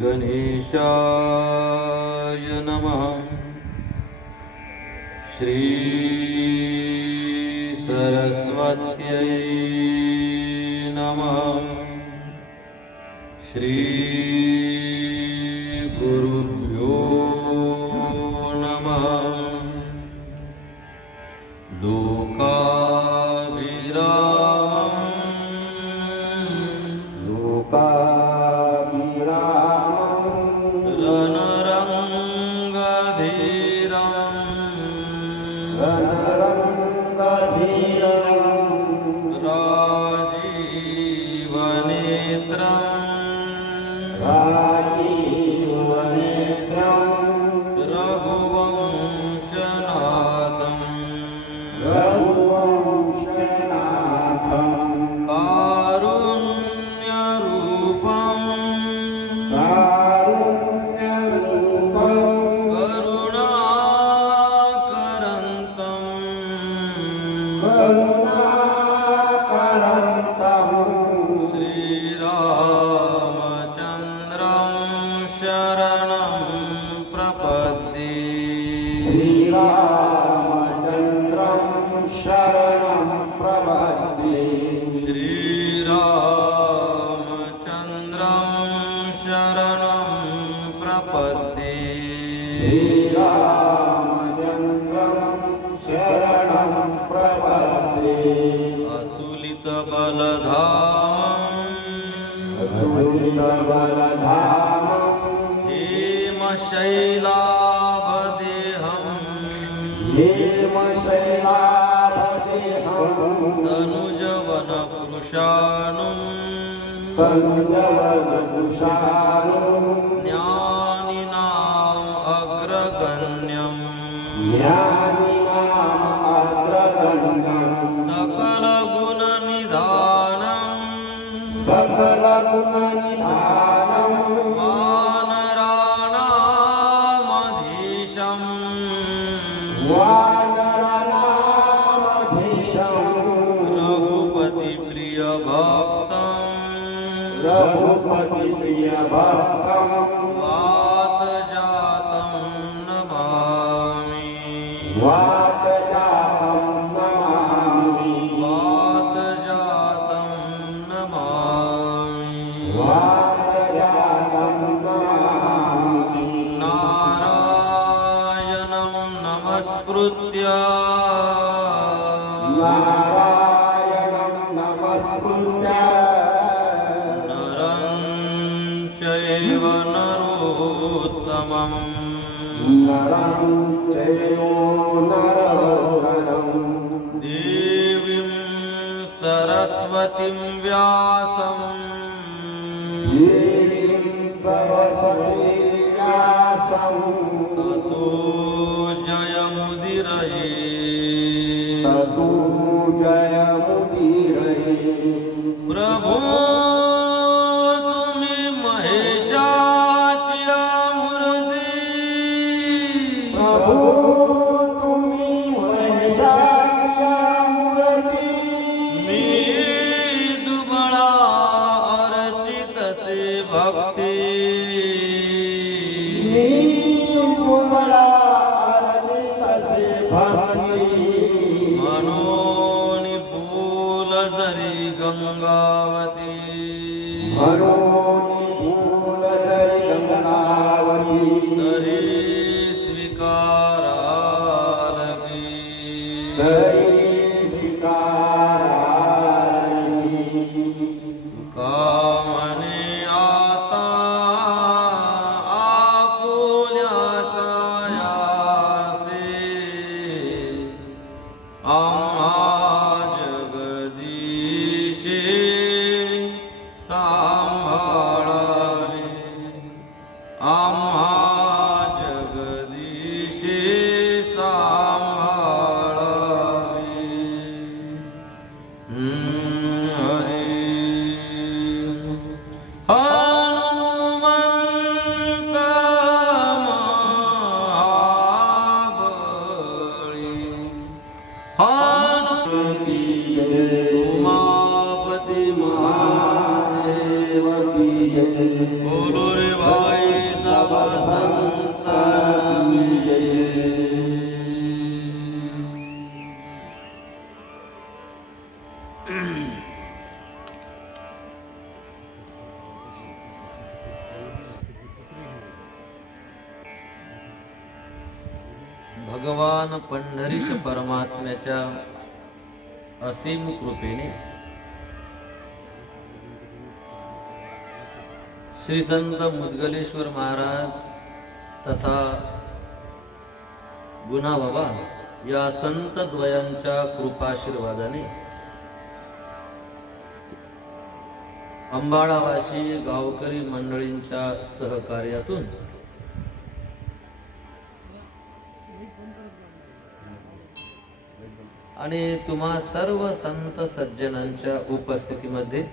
गणेशाय नमः। श्री सरस्वत्यै नेत्रा Oh. ज्ञानिना अग्रगण्यं ज्ञानं सकलगुणनिदानं सकलगुण Glória. પ્રભુ भगवान असीम कृपेने श्री संत मुदगलेश्वर महाराज तथा गुना बाबा या संत द्वयांच्या कृपाशीर्वादाने अंबाळावाशी गावकरी मंडळींच्या सहकार्यातून आणि तुम्हा सर्व संत सज्जनांच्या उपस्थितीमध्ये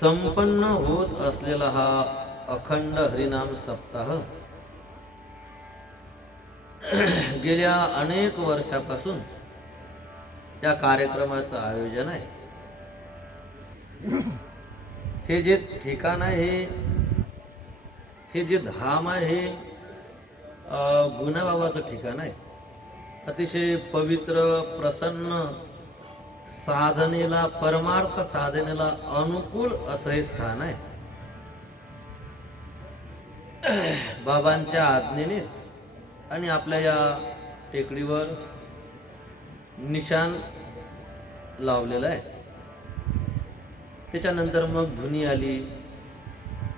संपन्न होत असलेला हा अखंड हरिनाम सप्ताह गेल्या अनेक वर्षापासून या कार्यक्रमाचं आयोजन आहे. हे जे ठिकाण आहे हे जे धाम आहे गुणाबाबाचं ठिकाण आहे अतिशय पवित्र प्रसन्न साधनेला परमार्थ साधनेला अनुकूल असं हे स्थान आहे. बाबांच्या आज्ञेनेच आणि आपल्या या टेकडीवर निशान लावलेलं आहे. त्याच्यानंतर मग धुनी आली.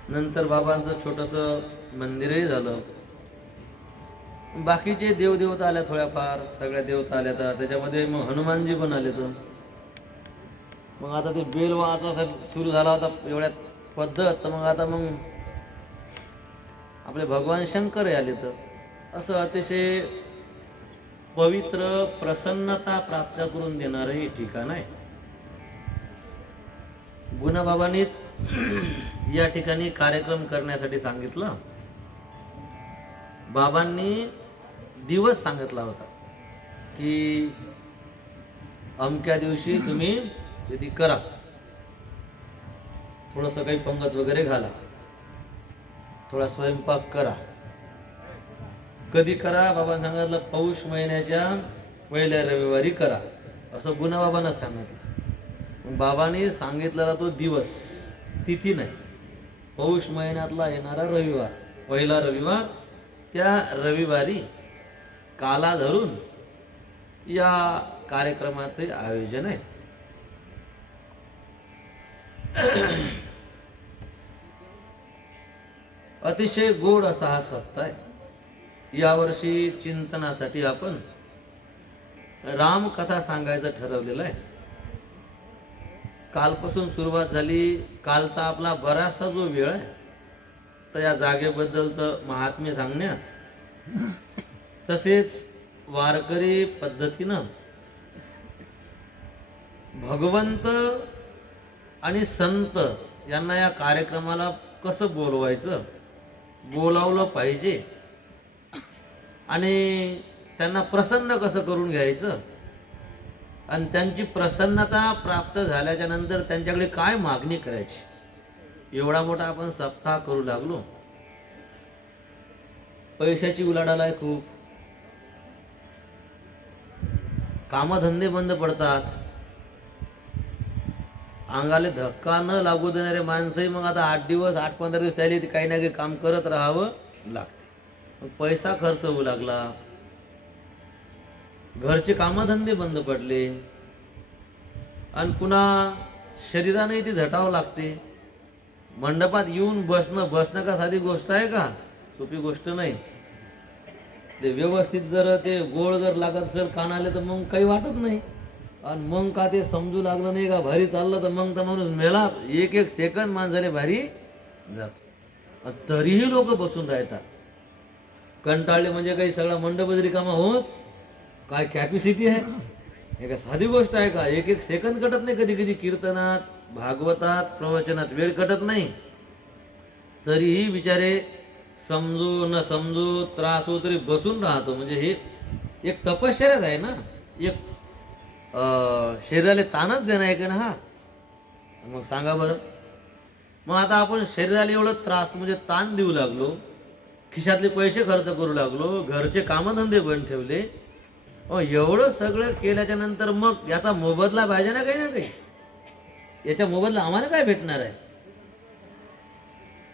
नंतर बाबांचं छोटंसं मंदिरही झालं. बाकीचे देवदेवता आल्या थोड्याफार सगळ्या देवता आल्या तर त्याच्यामध्ये मग हनुमानजी पण आले तर. मग आता ते बेल वाचा सुरू झाला होता एवढ्यात पद्धत तर मग आता मग आपले भगवान शंकर आले तर. असं अतिशय पवित्र प्रसन्नता प्राप्त करून देणारं हे ठिकाण आहे. गुणाबाबांनीच या ठिकाणी कार्यक्रम करण्यासाठी सांगितलं. बाबांनी दिवस सांगितला होता की अमक्या दिवशी तुम्ही ते करा थोडंसं काही पंगत वगैरे घाला थोडा स्वयंपाक करा. कधी करा? बाबा सांगितलं पौष महिन्याच्या पहिल्या रविवारी करा. असं गुणाबाबांना सांगितलं. बाबाने बाबांनी सांगितलेला तो दिवस तिथी नाही. पौष महिन्यातला येणारा रविवार पहिला रविवार त्या रविवारी काला धरून या कार्यक्रमाचे आयोजन आहे. अतिशय गोड असा हा सप्ताह आहे. यावर्षी चिंतनासाठी आपण रामकथा सांगायचं ठरवलेलं आहे. कालपासून सुरुवात झाली. कालचा आपला बराचसा जो वेळ आहे तर या जागेबद्दलचं महात्म्य सांगण्यात तसेच वारकरी पद्धतीनं भगवंत आणि संत यांना या कार्यक्रमाला कसं बोलवायचं? बोलावलं पाहिजे. आणि त्यांना प्रसन्न कसं करून घ्यायचं? आणि त्यांची प्रसन्नता प्राप्त झाल्याच्यानंतर त्यांच्याकडे काय मागणी करायची? एवढा मोठा आपण सप्ताह करू लागलो. पैशाची उलाढाल आहे खूप. कामधंदे बंद पडतात. अंगाला धक्का न लागू देणारे माणसंही मग आता आठ दिवस आठ पंधरा दिवस चालली ती काही ना काही काम करत राहावं लागते. मग पैसा खर्च होऊ लागला. घरचे कामधंदे बंद पडले. आणि पुन्हा शरीरानेही ती झटावं लागते. मंडपात येऊन बसणं बसणं का साधी गोष्ट आहे का? सोपी गोष्ट नाही. ते व्यवस्थित जर ते गोळ जर लागत असेल कानाले तर मग काही वाटत नाही. आणि मग का ते समजू लागलं नाही का? भारी चाललं तर मग तर माणूस मेला. एक एक सेकंद माणसाने भारी जातो. तरीही लोक बसून राहतात. कंटाळले म्हणजे काही सगळा मंडपच रिकामा होत काय कॅपॅसिटी आहे? हे काय साधी गोष्ट आहे का? एक एक सेकंद कटत नाही कधी कधी कीर्तनात भागवतात प्रवचनात वेळ कटत नाही. तरीही बिचारे समजू न समजू त्रास हो तरी बसून राहतो. म्हणजे हे एक तपश्चर्याच आहे ना. एक शरीराला ताणच देणं आहे का ना हा? मग सांगा बरं. मग आता आपण शरीराला एवढं त्रास म्हणजे ताण देऊ लागलो खिशातले पैसे खर्च करू लागलो घरचे कामधंदे बंद ठेवले अहो, एवढं सगळं केल्याच्यानंतर मग याचा मोबदला पाहिजे ना काही ना काही? याच्या मोबदला आम्हाला काय भेटणार आहे?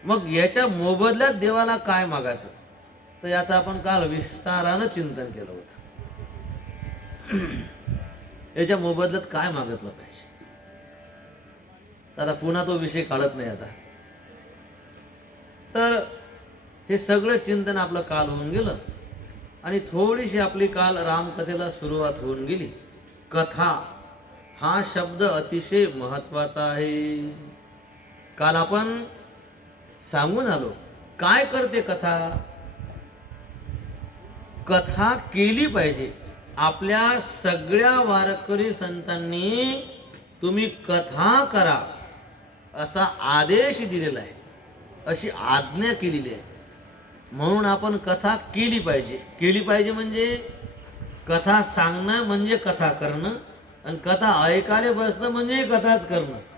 मग याच्या मोबदल्यात देवाला काय मागायचं? तर याचं आपण काल विस्तारानं चिंतन केलं होतं. याच्या मोबदल्यात काय मागितलं पाहिजे? आता पुन्हा तो विषय काढत नाही आता. तर हे सगळं चिंतन आपलं काल होऊन गेलं. आणि थोडीशी आपली काल रामकथेला सुरुवात होऊन गेली. कथा हा शब्द अतिशय महत्त्वाचा आहे. काल आपण सांगून आलो. काय करते कथा? कथा केली पाहिजे. आपल्या सगळ्या वारकरी संतांनी तुम्ही कथा करा असा आदेश दिलेला आहे. अशी आज्ञा केलेली आहे. म्हणून आपण कथा केली पाहिजे. केली पाहिजे म्हणजे कथा सांगणं म्हणजे कथा करणं आणि कथा ऐकायला बसणं म्हणजे कथाच करणं.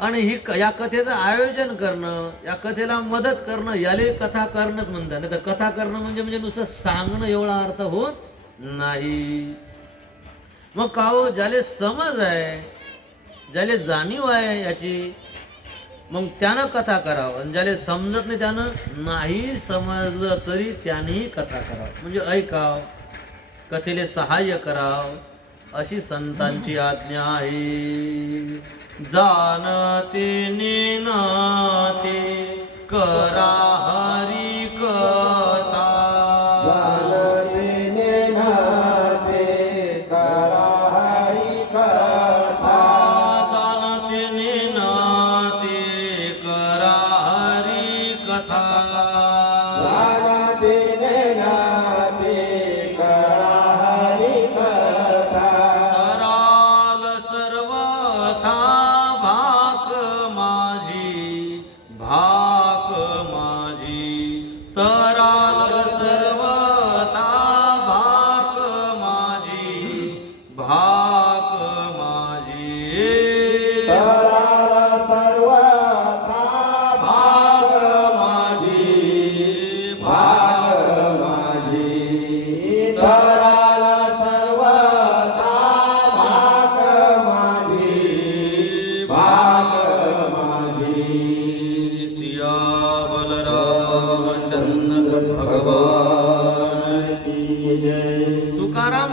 आणि ही क- या कथेचं आयोजन करणं या कथेला मदत करणं याले कथा करणंच म्हणतात. नाही तर कथा करणं म्हणजे म्हणजे नुसतं सांगणं एवढा अर्थ होत नाही. मग का हो ज्याले समज आहे ज्याले जाणीव आहे याची मग त्यानं कथा करावं. आणि ज्याला समजत नाही त्यानं नाही समजलं तरी त्यानेही कथा करावं. म्हणजे ऐकाव कथेले सहाय्य कराव अशी संतांची आज्ञा आहे. जानते नेनाते करा हरी कर।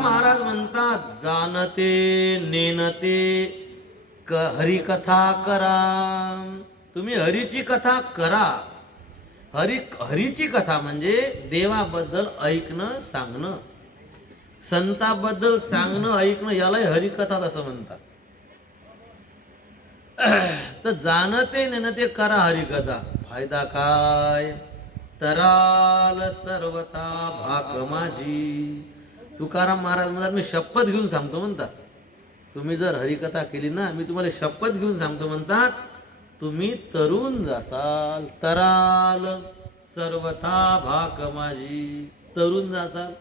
महाराज म्हणतात जाणते नेनते क हरिकथा करा. तुम्ही हरीची कथा करा. हरी हरीची कथा म्हणजे देवाबद्दल ऐकणं सांगणं. संताबद्दल सांगणं ऐकणं यालाही हरिकथाच असं म्हणतात. तर जाणते नेनते करा हरिकथा. फायदा काय? तराल सर्वता भाक माझी. तुकाराम महाराज म्हणतात मी शपथ घेऊन सांगतो म्हणतात. तुम्ही जर हरिकथा केली ना मी तुम्हाला शपथ घेऊन सांगतो म्हणतात तुम्ही तरुण जासाल तराल सर्वथा भाक माझी. तरुण जासाल.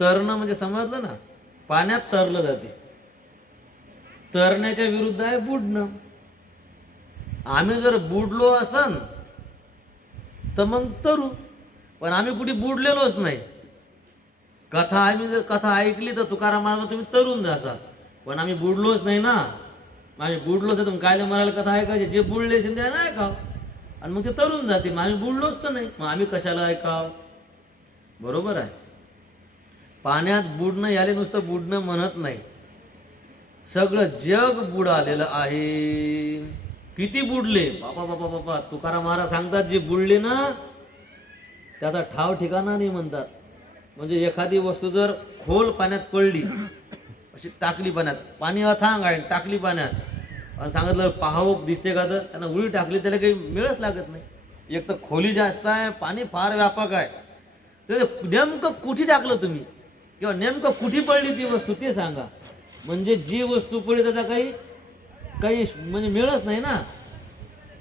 तरणं म्हणजे समजलं ना? पाण्यात तरलं जाते. तरण्याच्या विरुद्ध आहे बुडणं. आम्ही जर बुडलो असन तर मग तरू. पण आम्ही कुठे बुडलेलोच नाही. कथा आम्ही जर कथा ऐकली तर तुकारामाला तुम्ही तरुण जासाल. पण आम्ही बुडलोच नाही ना. आम्ही बुडलो तर तुम्ही कायले म्हणाल कथा ऐकायचे? जे बुडले असेल ते नाही ऐकाव. आणि मग ते तरुण जातील. मग आम्ही बुडलोच तर नाही. मग आम्ही कशाला ऐकाव? बरोबर आहे. पाण्यात बुडणं याले नुसतं बुडणं म्हणत नाही. सगळं जग बुडालेलं आहे. किती बुडले? बापा बापा बापा. तुकाराम महाराज सांगतात जे बुडले ना त्याचा ठाव ठिकाणा नाही म्हणतात. म्हणजे एखादी वस्तू जर खोल पाण्यात पडली अशी टाकली पाण्यात पाणी अथांग आहे टाकली पाण्यात. आणि सांगितलं पाहावं दिसते का तर त्यांना उडी टाकली त्याला काही मिळच लागत नाही. एक तर खोली जास्त आहे पाणी फार व्यापक आहे. तर नेमकं कुठे टाकलं तुम्ही? किंवा नेमकं कुठे पडली ती वस्तू ते सांगा. म्हणजे जी वस्तू पडली त्याचा काही काही म्हणजे मिळच नाही ना.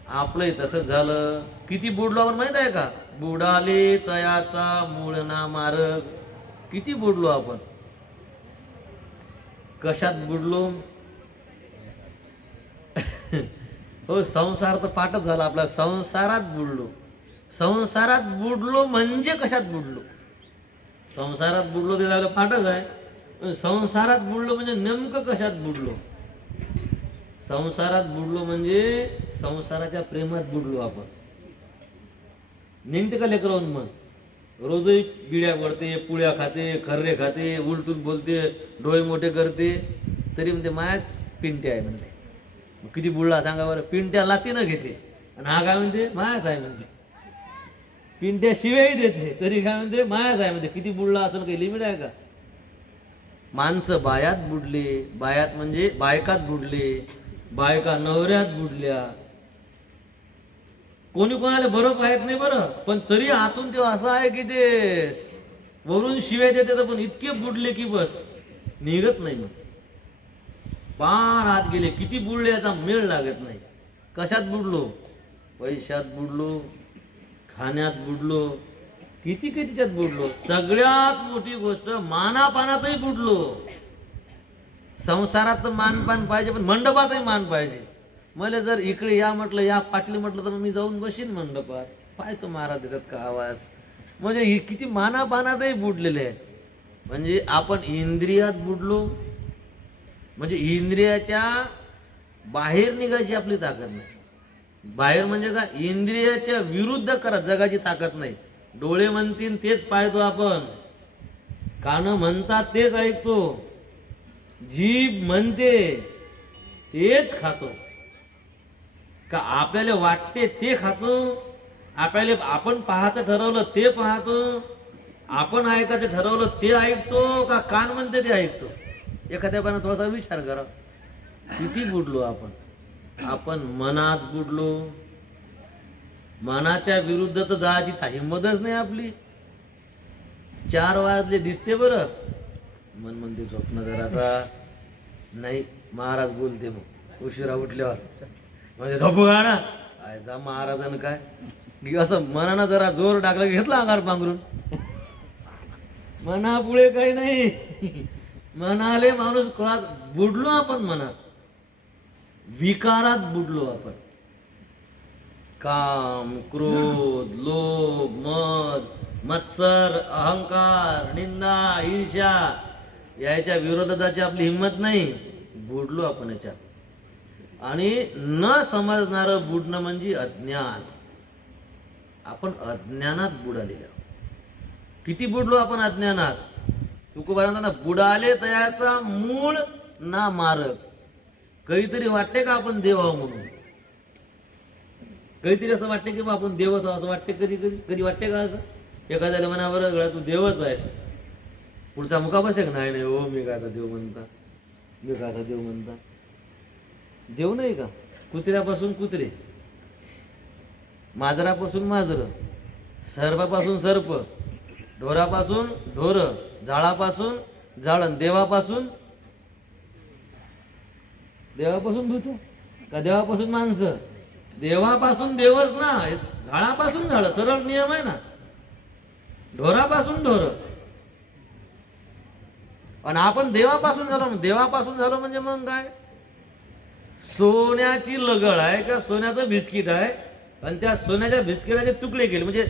आपलंही तसंच झालं. किती बुडलो आपण माहीत आहे का? बुडाले तयाचा मूळ ना मार्ग किती बुडलो आपण? कशात बुडलो? हो संसार तर पाठच झाला आपला. संसारात बुडलो. संसारात बुडलो म्हणजे कशात बुडलो? संसारात बुडलो ते झालं पाठच आहे. संसारात बुडलो म्हणजे नेमकं कशात बुडलो? संसारात बुडलो म्हणजे संसाराच्या प्रेमात बुडलो आपण. नेमते का लेकरावून मग. रोजही बिड्या पडते पुळ्या खाते खर्रे खाते उलटून बोलते डोळे मोठे करते. तरी म्हणते माया पिंट्या आहे म्हणते. किती बुडला सांगा बरं. पिंट्या ना घेते. आणि हा काय म्हणते? मायाच आहे म्हणते. पिंट्या शिव्याही देते. तरी काय म्हणते? मायाच आहे म्हणते. किती बुडला असेल काही लिमिट आहे का? माणसं बायात बुडले. बायात म्हणजे बायकात बुडले. बायका नवऱ्यात बुडल्या. कोणी कोणाला बरं पाहत नाही बरं. पण तरी आतून ते असं आहे की ते वरून शिव्या देते तर पण इतके बुडले की बस निघत नाही मग. पार आत गेले. किती बुडले याचा मेळ लागत नाही. कशात बुडलो? पैशात बुडलो खाण्यात बुडलो किती कितीच्यात बुडलो. सगळ्यात मोठी गोष्ट मानापानातही बुडलो. संसारात तर मानपान पाहिजे पण मंडपातही मान पाहिजे. मला जर इकडे या म्हटलं या पाटली म्हटलं तर मी जाऊन बसीन मंडपात पाहतो महाराज देतात का आवाज. म्हणजे हे किती मानापानातही बुडलेले आहेत. म्हणजे आपण इंद्रियात बुडलो म्हणजे इंद्रियाच्या बाहेर निघायची आपली ताकद नाही. बाहेर म्हणजे का इंद्रियाच्या विरुद्ध करत जगाची ताकद नाही. डोळे म्हणतील तेच पाहतो आपण. कान म्हणतात तेच ऐकतो. जीभ म्हणते तेच खातो. का आपल्याला वाटते ते खातो? आपल्याला आपण पाहायचं ठरवलं ते पाहतो? आपण ऐकायचं ठरवलं ते ऐकतो? का कान म्हणते ते ऐकतो? एखाद्या पाना थोडासा विचार करा. किती बुडलो आपण? आपण मनात बुडलो. मनाच्या विरुद्ध तर जायची हिंमतच नाही आपली. चार वाजले दिसते बरं. मन म्हणते स्वप्न जरासा. नाही महाराज बोलते मग. उशिरा उठल्यावर. म्हणजे झोपू का ना? आयचा महाराजानं काय? असं मनानं जरा जोर टाकला घेतला अंगार पांघरून मनापुढे काही नाही. मनाले माणूस कुणात बुडलो आपण मनात. विकारात बुडलो आपण. काम क्रोध लोभ मद मत्सर अहंकार निंदा ईर्ष्या याच्या विरोधाची आपली हिंमत नाही. बुडलो आपण याच्यात. आणि न समजणारं बुडणं म्हणजे अज्ञान. आपण अज्ञानात बुडालेलं किती बुडलो आपण अज्ञानात? तुकोबारांना बुडाले तयाचा मूळ ना मारक काहीतरी वाटते का आपण देव आहो म्हणून? काहीतरी असं वाटते की बा आपण देवच आहो असं वाटते कधी कधी कधी वाटते का असं? एखाद्याला मनावर गळा तू देवच आहेस. पुढचा मुका बसते का? नाही नाही हो मी कायचा देव म्हणता? मी कायचा देव म्हणता? देव नाही का? कुत्र्यापासून कुत्रे. माजरापासून माजर. सर्पापासून सर्प. ढोरापासून ढोर. झाडापासून झाडण देवापासून देवापासून भूत? का देवापासून माणसं? देवापासून देवच ना. झाडापासून झाड. सरळ नियम आहे ना. ढोरापासून ढोर. पण आपण देवापासून झालो. देवापासून झालो म्हणजे मग काय? सोन्याची लगड आहे का सोन्याचं बिस्किट आहे? आणि त्या सोन्याच्या बिस्किटाचे तुकडे केले. म्हणजे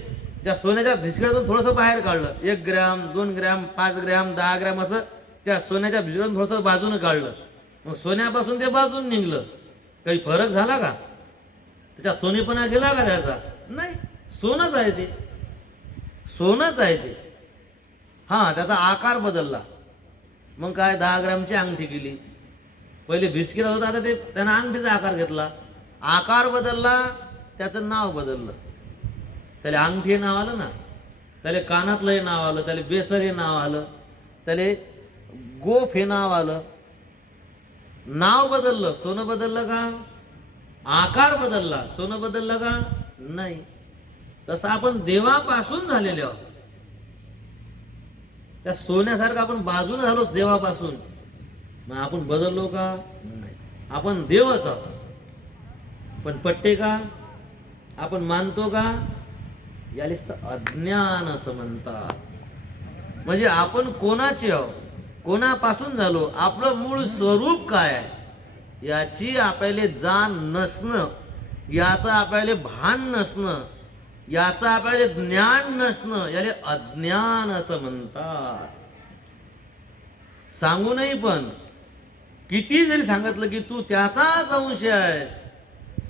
त्या सोन्याच्या बिस्किटातून थोडंसं बाहेर काढलं. एक ग्रॅम दोन ग्रॅम पाच ग्रॅम दहा ग्रॅम असं त्या सोन्याच्या बिस्किटातून थोडंसं बाजूनं काढलं. मग सोन्यापासून ते बाजून निघलं. काही फरक झाला का? त्याचा सोनेपणा गेला का त्याचा? नाही. सोनंच आहे ते. सोनंच आहे ते. हां त्याचा आकार बदलला. मग काय? दहा ग्रॅमची अंगठी केली. पहिले भिस्किरा होता आता ते त्यानं अंगठीचा आकार घेतला. आकार बदलला त्याचं नाव बदललं. त्याला अंगठी हे नाव आलं ना? त्याला कानातलं हे नाव आलं त्याला बेसर हे नाव आलं त्याला गोफ हे नाव आलं. नाव बदललं सोनं बदललं का? आकार बदलला सोनं बदललं का? नाही. तसं आपण देवापासून झालेले आहोत. त्या सोन्यासारखं आपण बाजून झालोच देवापासून. मग आपण बदललो का? नाही. आपण देवच आहोत. पण पट्टे का? आपण मानतो का? यालेच तर अज्ञान असं म्हणतात. म्हणजे आपण कोणाचे आहोत? कोणापासून झालो? आपलं मूळ स्वरूप काय आहे? याची आपल्याला जाण नसणं याचं आपल्याला भान नसणं याचं आपल्याला ज्ञान नसणं याला अज्ञान असं म्हणतात. सांगूनही पण किती जरी सांगितलं की तू त्याचाच अंश आहेस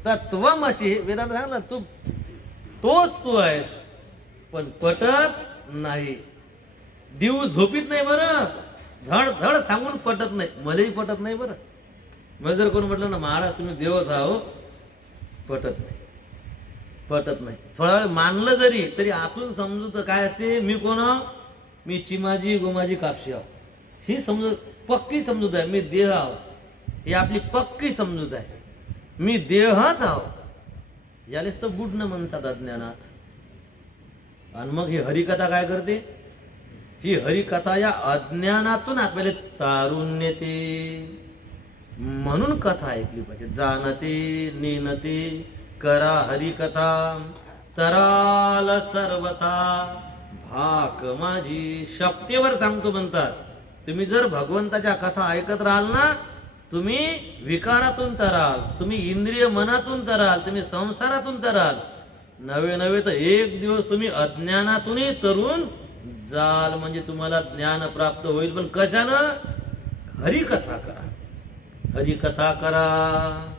तत्वमशी वेदांत सांगितलं तू तोच तू आहेस पण पटत नाही. देव झोपीत नाही बरं धड धड सांगून पटत नाही मलाही पटत नाही बरं. मग जर कोण म्हटलं ना महाराज तुम्ही देवच आहो पटत नाही. पटत नाही. थोडा वेळ मानलं जरी तरी आतून समजूत काय असते मी कोण आहो? मी चिमाजी गोमाजी कापशी आहो. ही समजूत पक्की समजूत आहे. मी देह आहो. ही आपली पक्की समजूत आहे. मी देहच आहो. यालेच तर बुडणं म्हणतात अज्ञानात. आणि मग ही हरिकथा काय करते? ही हरिकथा या अज्ञानातून आपल्याला तारून नेते. म्हणून कथा ऐकली पाहिजे. जाणते नेनते करा हरिकथा. तराल सर्वथा. भाक माझी शक्तीवर सांगतो म्हणतात. तुम्ही जर भगवंताच्या कथा ऐकत राहाल ना तुम्ही विकारातून तराल तुम्ही इंद्रिय मनातून तराल तुम्ही संसारातून तराल नवे नवे तर एक दिवस तुम्ही अज्ञानातूनही तरुण जाल. म्हणजे तुम्हाला ज्ञान प्राप्त होईल. पण कशानं? हरिकथा करा. हरिकथा करा.